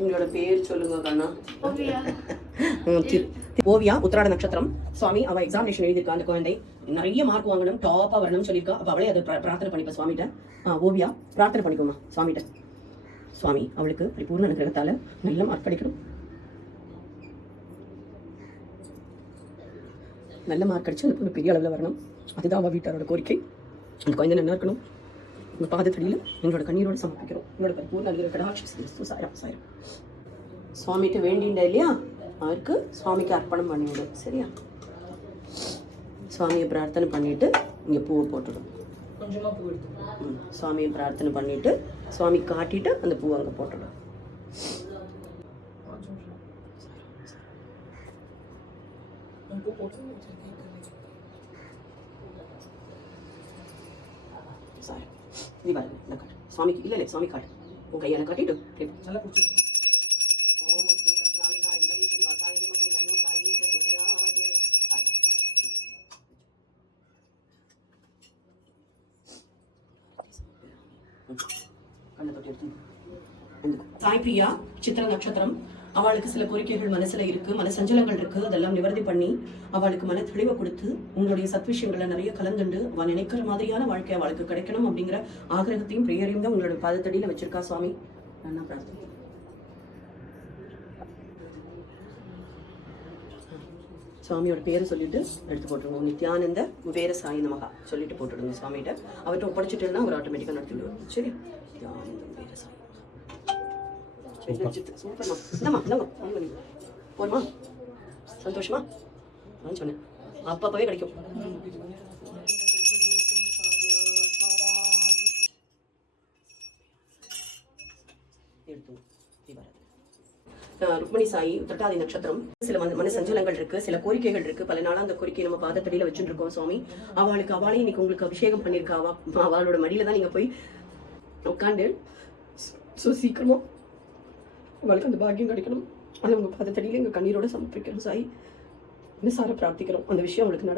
உங்களோட பேர் சொல்லுங்க கண்ணா. ஓவியா, உத்திராட நட்சத்திரம். சுவாமி அவ எக்ஸாமினேஷன் எழுதியிருக்கா. அந்த குழந்தை நிறைய மார்க் வாங்கணும், டாப்பா வரணும்னு சொல்லியிருக்கா. அப்ப அவளே அதை பிரார்த்தனை பண்ணிப்பா சுவாமிகிட்ட. ஓவியா பிரார்த்தனை பண்ணிக்கோமா சுவாமிகிட்ட. சுவாமி அவளுக்கு பரிபூர்ண அனுகிரகத்தால நல்ல மார்க் கிடைக்கணும், நல்ல மார்க் கிடைச்சு அந்த பொண்ணு பெரிய அளவில் வரணும். அதுதான் அவள் வீட்டாரோட கோரிக்கை. அந்த குழந்தை நல்லா இருக்கணும். உங்கள் பாதத்தடியில் எங்களோட கண்ணீரோடு சமர்ப்பிக்கிறோம். உங்களோட பரிபூர்ண அனுகிரக கடாட்சி சாயிரம் சாயிரம். சுவாமிகிட்ட வேண்டிண்டா இல்லையா, அவருக்கு சுவாமிக்கு அர்ப்பணம் பண்ணிவிடும். சரியா? சுவாமியை பிரார்த்தனை பண்ணிட்டு இங்கே பூவை போட்டுடும். கொஞ்சமாக பூ எடுத்து சுவாமியை பிரார்த்தனை பண்ணிட்டு சுவாமி காட்டிட்டு அந்த பூவை அங்கே போட்டுடும். இது பாருங்க, இந்த காட்டு சுவாமிக்கு இல்லை சுவாமி காட்டு உன் கையால் காட்டிட்டு நல்லா பிடிச்சி. சாய் பிரியா சித்திர நட்சத்திரம். அவளுக்கு சில கோரிக்கைகள் மனசுல இருக்கு, மனசஞ்சலங்கள் இருக்கு. அதெல்லாம் நிவர்த்தி பண்ணி அவளுக்கு மன தெளிவை கொடுத்து உங்களுடைய சத்விஷயங்களை நிறைய கலந்துண்டு அவள் நினைக்கிற மாதிரியான வாழ்க்கை அவளுக்கு கிடைக்கணும் அப்படிங்கிற ஆகிரகத்தையும் பிரேயரையும் தான் உங்களோட பாதத்தடியில வச்சிருக்கா சுவாமி. நான் பிரார்த்தனை. சுவாமியோட பேரை சொல்லிட்டு எடுத்து போட்டுருவோம். நித்யானந்த குபேர சாய் நமகா சொல்லிட்டு போட்டுடுங்க சுவாமிகிட்ட. அவர்கிட்ட ஒப்படைச்சிட்டுன்னா அவர் ஆட்டோமேட்டிக்காக நடத்தி விடுவார். சரி, நித்யானந்த குபேர சாய். சூப்பர்மா. இந்தம்மா இந்தம்மா போருமா, சந்தோஷமா நான் சொன்னேன். அப்பப்பவே கிடைக்கும். ருக்மணி சாயி உத்திரட்டாதி நட்சத்திரம். சில மன சஞ்சலங்கள் இருக்கு, சில கோரிக்கைகள் இருக்கு. பல நாளா அந்த கோரிக்கை நம்ம பாதத்தடியில வச்சுட்டு இருக்கோம் சுவாமி. அவளையும் இன்னைக்கு உங்களுக்கு அபிஷேகம் பண்ணிருக்கா. அவளோட மடியில தான் நீங்க போய் உட்காந்து சீக்கிரமா அவளுக்கு அந்த பாக்கியம் கிடைக்கணும். அதை உங்க பாதத்தடியில எங்க கண்ணீரோட சமர்ப்பிக்கணும் சாய். மின்சார பிரார்த்திக்கிறோம். அந்த விஷயம் அவளுக்கு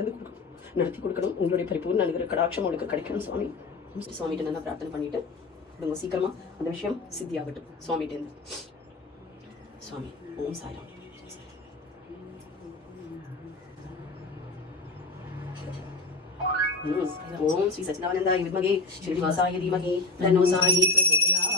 நடத்தி கொடுக்கணும். உங்களுடைய பரிபூர்ண அனுகிரக கடாட்சம் அவளுக்கு கிடைக்கணும் சுவாமி. சுவாமிகிட்ட நல்லா பிரார்த்தனை பண்ணிட்டு உங்க சீக்கிரமா அந்த விஷயம் சித்தியாகட்டும் சுவாமிகிட்ட இருந்து. சுவாமி ஓம் சாய்ராம். ஓம் ஸ்ரீ சச்சிதானந்தாய வித்மகே ஸ்ரீனிவாசாய தீமஹி தன்னோ சாயி பிரச்சோதயாத்.